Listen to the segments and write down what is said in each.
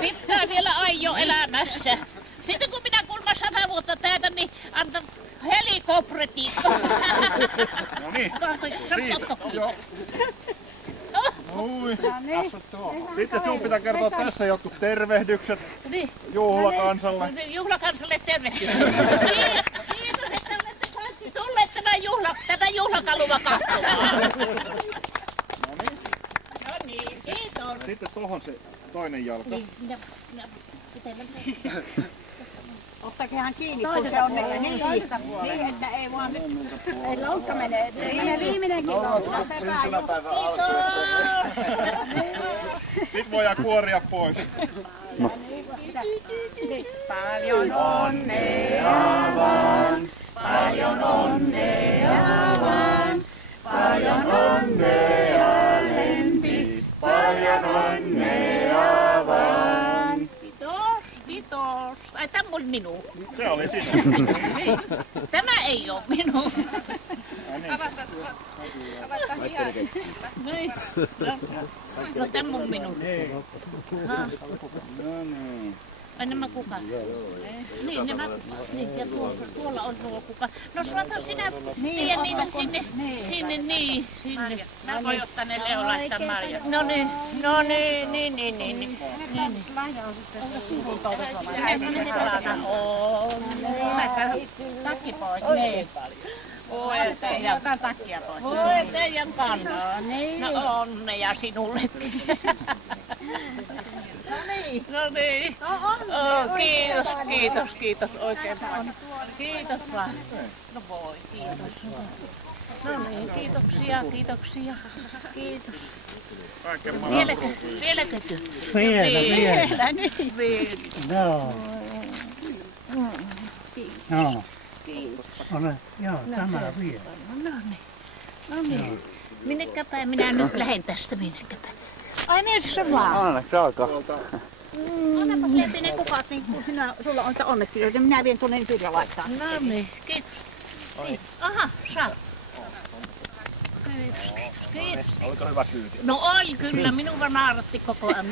Pitää vielä aio elämässä. Sitten kun minä kuulemma 100 vuotta täytän, niin antan helikopteriikka. No niin, siitä. Joo. Sitten sinun pitää kertoa tässä jotkut tervehdykset juhlakansalle. Juhlakansalle tervehdykset. Kiitos, että olette kaikki tulleet tätä juhlakalua katsomaan. No niin, kiitos. Sitten tohon se toinen jalka. Ottakehan kiinni, kun se on niin, että ei vaan nyt. Ei laukka menee. Siinä viimeinenkin laukka. Sitten voidaan kuoria pois. Paljon onnea vaan, paljon onnea vaan, paljon onnea lempi, paljon onnea vaan. Kiitos. Ai tämä oli minun. Se oli sinun. Tämä ei ole minun. Avataan hihat. No tämä on minun. No niin. Ai nämä kukat? Niin, niin, ja tuolla on tuo kuka. No suota sinä tie niitä sinne, niin. Mä voin ottaa ne Leo laittaa Marja. No niin. Lahja on sitten sivun takki pois. Niin. Otan takkia pois. Voi teidän kannaa. No onnea sinullekin. No niin. Kiitos oikein paljon. Kiitos vaan. No voi, kiitos. No niin, kiitoksia. Kiitos. Vieläkö? Vielä, niin. Joo. Joo. Ole, joo, tämä vielä. No niin. Minnekä päin minä nyt lähden tästä, minnekä päin? Ai missä vaan? Anna, saaka. Annapas Lempi ne kukat, niin kun sulla on onnekirjoita. Minä vien tuonne Sirja laittaa. No niin, kiitos. Aha, saa. Kiitos. Oliko hyvä kyyti? No oli kyllä, minua naaratti koko ajan.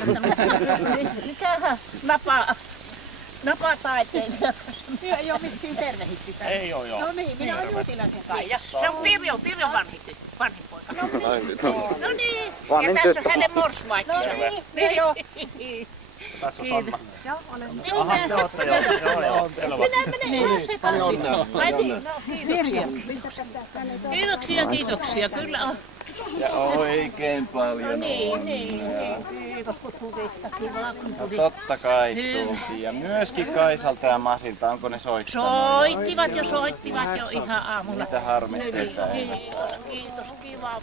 Mikähän napataiteen seurassa. Ei ole vissiin tervehitty. Ei oo joo. No niin, minä olen Juutilaisen kanssa. Se on Pirjo vanhin poika. No niin, ja tässä on hänen morsmaikkinsa. No niin, Pirjo. Tässä on Sanna. Joo, olen. Aha, te ootte joo. Selvä. Minä menen ulos sekaisin. Ai niin, no kiitoksia, kyllä on. Ja oikein paljon No niin. Kiitos kun tulitte, kiva kun No tulitte. totta kai tultiin. Ja myöskin Kaisalta ja Masilta, onko ne soittanut? Soittivat jo ihan aamulla. Mitä harmitteita ei. Kiitos, kiva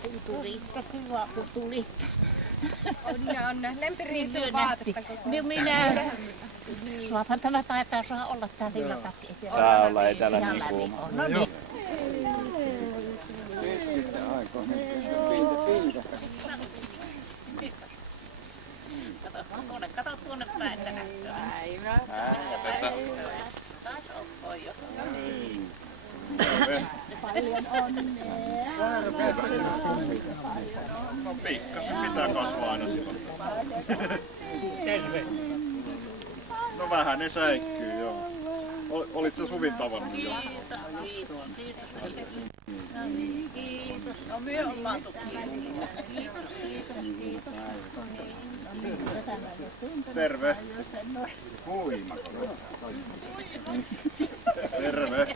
kun tulitte. On Lempi riisuu vaatetta koko ajan. Niin minä. Suapan tämä taitaa saa olla tää villatakki. Saa olla, ei täällä niin kuuma. No niin. Kato tuonne päin tänään. Taas on jo. Paljon onnea. No pikkasen pitää kasvaa aina silloin. Terve. No vähän ne säikkyy joo. Olit sä Suvin tavannut jo? Kiitos. No niin, kiitos. No me ollaan toki. Kiitos. Terve. Huima. Terve.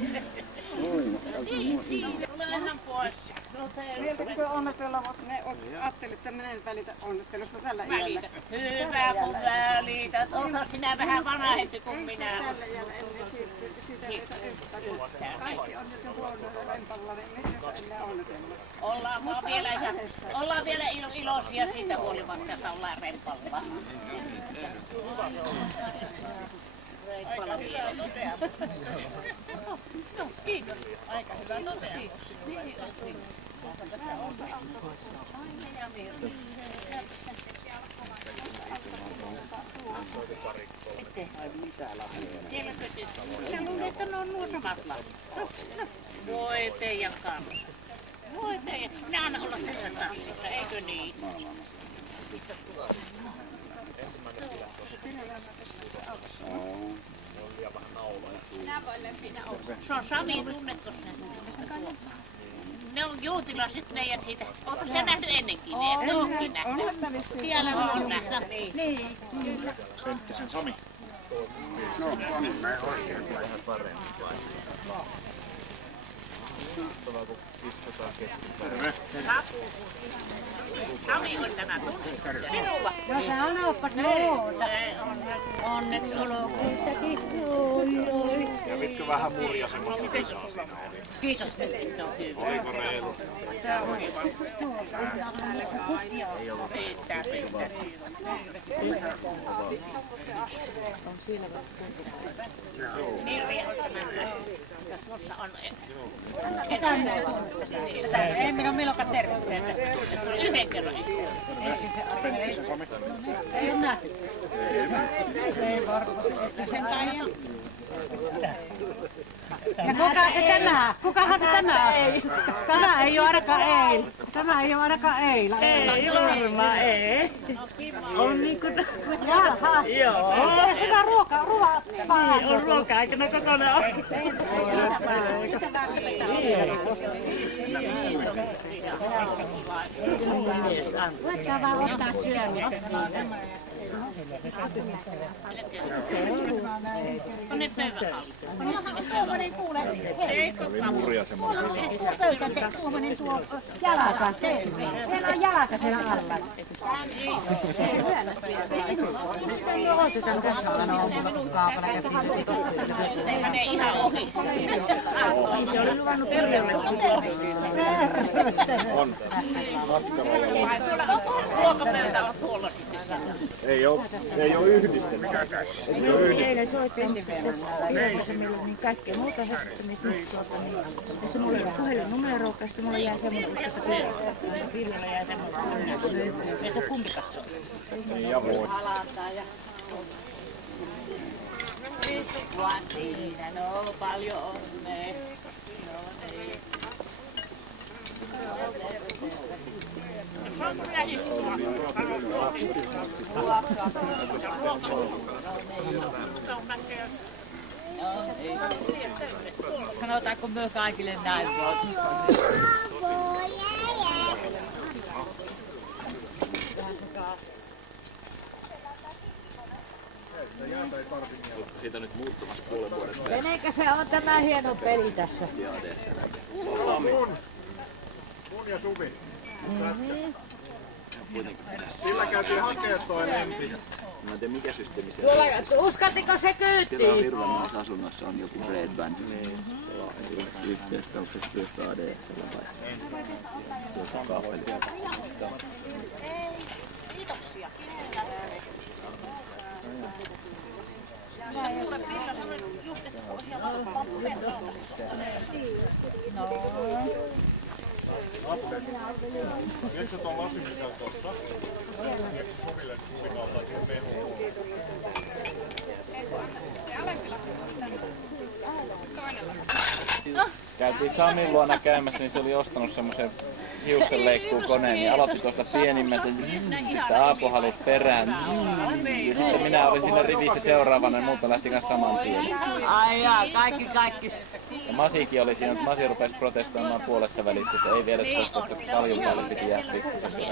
Tulehan pois. Mieltäkö onnetella, mutta ne ajattelit, että minä en välitä onnettelusta tällä iällä. Hyvä kun välität. Olethan sinä vähän vanhempi kuin minä. Tällä iällä ennen siitä ei yhtään. Kaikki on nyt huonoilla rempalla, niin miten sä ennen onnetella? Ollaan vielä iloisia siitä huolimatta, että ollaan rempalla. Aika hyvä toteamus. No, kiitos. Aika hyvä toteamus. Minä luulen, että ne on nuo samat lapset. Voi teidän kanssa. Voi teidän. Minä annan olla teidän tanssissa, eikö niin? Se on Sami, tunnettu sen. Ne on juutilaset meidän siitä. Oletko sä nähnyt ennenkin? Et olekin nähnyt. Siellä on nähnyt. Niin. Penttisen Sami. Terve. Sami on tämä tunne. Sinulla. No se on oppas muuta. Onneksi olkoon. Kävitkö vähän murja semmoista kisaa siinä? Kiitos. Oliko reilusti? Ei minä milloinkaan terve. Yhden kerran. Penttisen Sami. Ei ole nähty. Ei varmasti. Sen takia. Ja kuka se tämä? Kukahan se tämä on? Tämä ei ole ainakaan ei. Tämä ei ole ainakaan ei. Ei varmaan, ei. On niinku... Jaha. Joo. Hyvä ruoka. Niin, on ruokaa, eikö ne kokonaan ole? Voitko vaan ottaa syömistä? On ne pöydällä. Tuommoinen kuule. Murja semmoista kisaa. Tuommoinen tuo jalaka. Siellä on jalaka siellä alla. Sitten jo otetaan tässä on kaapale. Ne menee ihan ohi. Se oli luvannut terveyden. On. Ruokapöytä on tuolla sitten. Ei oo yhdistetty. Eilen soitin niin kaikkea muuta hessettömistä, ja se mulla oli puhelinnumero, ja sitten mulla jäi semmoinen, että Viljalla jää semmoinen. Ei se kumpikaan se on. Niin ja voi. Istuttua siinä, no paljon onnea. No niin. Sanotaanko me kaikille näin vaan? Siitä nyt muuttumassa puolen vuoden Kenenkä se on tämä hieno peli tässä? Mun ja Suvi. Sillä käytiin hakea toi lempi. Mä en tiedä mikä systeemi siellä on. Uskattiko se kyytiin? Siellä on hirveän monessa asunnossa on joku breadband. Tuolla on yhteiskauksessa työstä ADS:llä vai tuossa kaapeli. Kiitoksia. Viekö tuon lasimisen tossa? Viekö Suville Suvikaltaisia mehuun? Se alempi lasi on tänne. Se toinen lasi. Käytiin Samin luona käymässä, niin se oli ostanut semmoisen hiustenleikkuukoneen, niin aloitti tuosta pienimmältä, sitten Aapo halusi perään. Ja sitten minä olin siinä rivissä seuraavana ja muuta lähti kanssa saman tien. Ai jaa, kaikki. Ja Masikin oli siinä, mutta Masi rupesi protestoimaan puolessa välissä, että ei viedä tuosta, että paljon päälle piti jää pikkuisesti.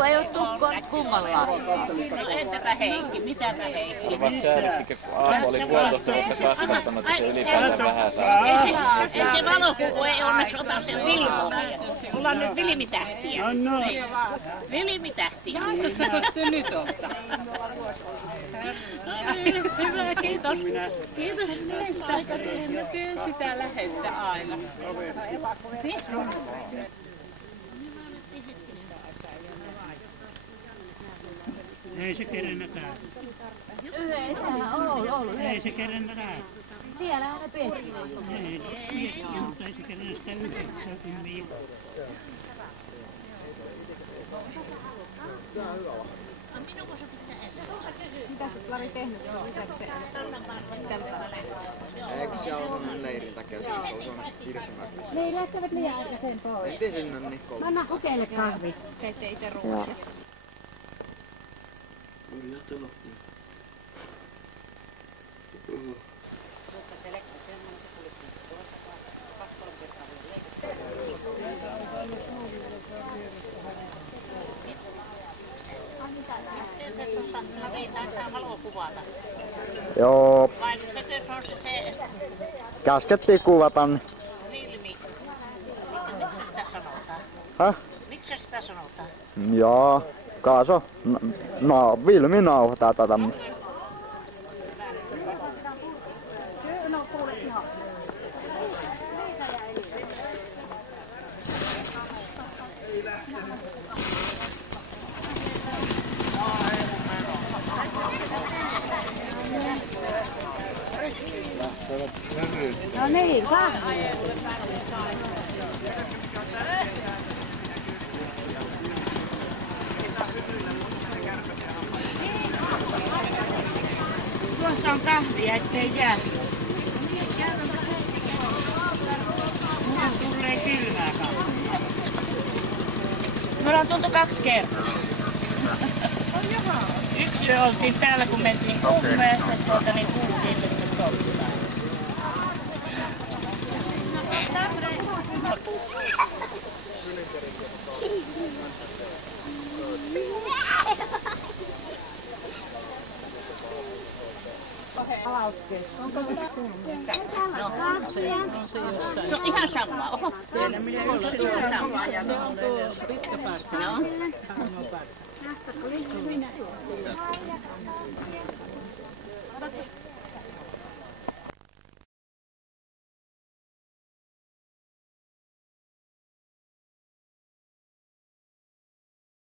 Ei ole tukkoa kummallakaan. No entäpä Heikki, mitäpä Heikki? Olivat säädettiin, kun Aapo oli 1,5 vuotta kasvattanut, että se ylipäätään vähän saa. Ei se valokuvu ei onneksi ota sen Vilmota. Ollaan nyt Vilmitähtiä. Vilmitähtiä. Saako te nyt ottaa? Hyvä, kiitos. Kiitos. Meistä aika teen sitä lähettä aina. Ei se kerennäkään. Ei se kerennäkään. Vielä aina pehti. Ei, mutta ei se kerennä sitä yhden. Mitä sä Lari tehnyt? Se on itse teltta. Eikö siellä ole sellainen leirintäkeskus? Se on sellainen hirsimäkkäs. Ne ei lähtevät liian aikaisen pois. En tiedä sinne niin Anna kokeille kahvit. Teitte itse ruuat. Joo, Vai sekö se on se käskettiin kuvata. Niin. filmi? Miksi sitä sanotaan? Häh? Miksi sitä sanotaan? Joo, kaaso. No, Vilmi nauhoittaa tätä tämmöstä. No niin, kahvia. Tuossa on kahvia, ettei jää. Mulla tulee kylmää kahvia. Me ollaan tultu 2 kertaa. Yksi yö oltiin täällä, kun mentiin Kummeesta, niin kuultiin nyt tostaan. Se on ihan sama. Oho, siellä minä on ihan sama. Se on tuo pitkä parkki. No.